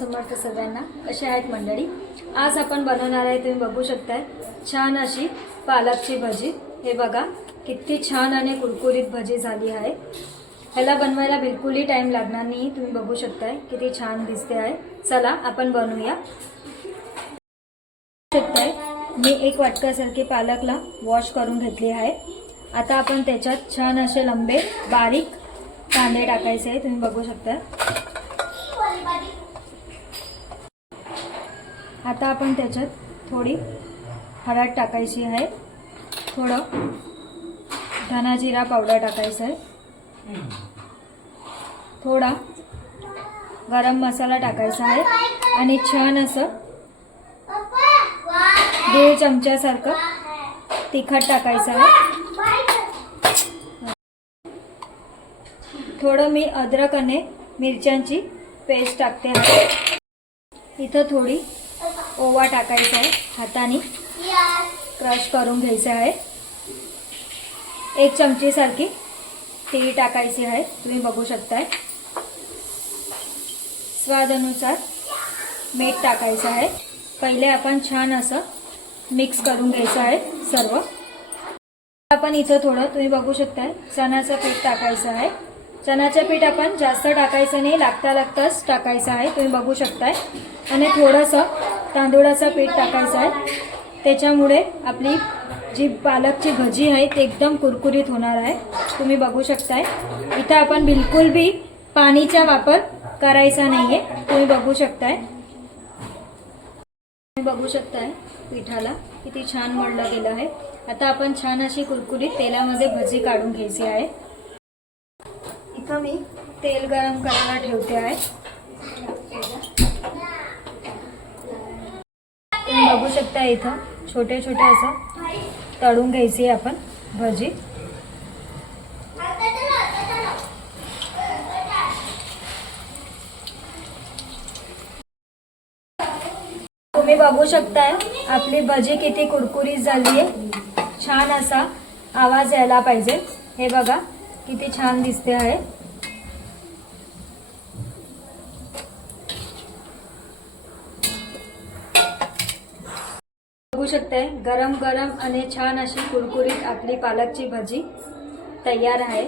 समर्थ सगळ्यांना कसे आहेत मंडळी। आज आपण बनवणार आहे, तुम्ही बघू शकताय, छान अशी पालकची भजी। हे बघा किती छान आणि कुरकुरीत भजी झाली आहे। ह्याला बनवायला बिलकुलही टाइम लागणार नाही। तुम्ही बघू शकताय किती छान दिसते आहे। चला आपण बनवूया। शकताय मी एक वाटकासारखी पालकला वॉश करून घेतली आहे। आता आपण त्याच्यात छान असे लंबे बारीक कांदे टाकायचे आहे। तुम्ही बघू शकता। आता आपण त्याच्यात थोडी हळद टाकायची आहे, थोडं धना जिरा पावडर टाकायचा आहे, थोडा गरम मसाला टाकायचा आहे आणि छान असं 1.5 चमच्यासारखं तिखट टाकायचं आहे। थोडं मी अद्रक आणि मिरच्यांची पेस्ट टाकते आहे। इथं थोडी ओवा टाकायचा आहे, हाताने क्रश करून घ्यायचं आहे। 1 चमची सारखी तीळ टाकायची आहे। तुम्ही बघू शकताय। स्वादानुसार मीठ टाकायचं आहे। पहिले आपण छान असं मिक्स करून घ्यायचं आहे सर्व। आपण इथं थोडं तुम्ही बघू शकताय चण्याचं पीठ टाकायचं आहे। चण्याचं पीठ आपण जास्त टाकायचं नाही, लागताच टाकायचं आहे। तुम्ही बघू शकताय आणि थोडंसं तांदूळाचं पीठ टाकायचं आहे। त्याच्यामुळे आपली जी पालकची भजी आहे ती एकदम कुरकुरीत होणार आहे। तुम्ही बघू शकताय इथं आपण बिलकुल भी पाणीचा वापर करायचा नाहीये। तुम्ही बघू शकताय, बघू शकताय पिठाला किती छान मळलं गेलं आहे। आता आपण छान अशी कुरकुरीत तेलामध्ये भजी काढून घ्यायची आहे। इथं मी तेल गरम करायला ठेवते आहे। तुम्ही बघू शकता इथं छोटे छोटे असं तळून घ्यायची आहे आपण भजी। तुम्ही बघू शकताय आपली भजी किती कुरकुरीत झाली आहे। छान असा आवाज यायला पाहिजे। हे बघा किती छान दिसते आहे। बघू शकताय गरम गरम आणि छान अशी कुरकुरीत आपली पालकची भजी तयार आहे।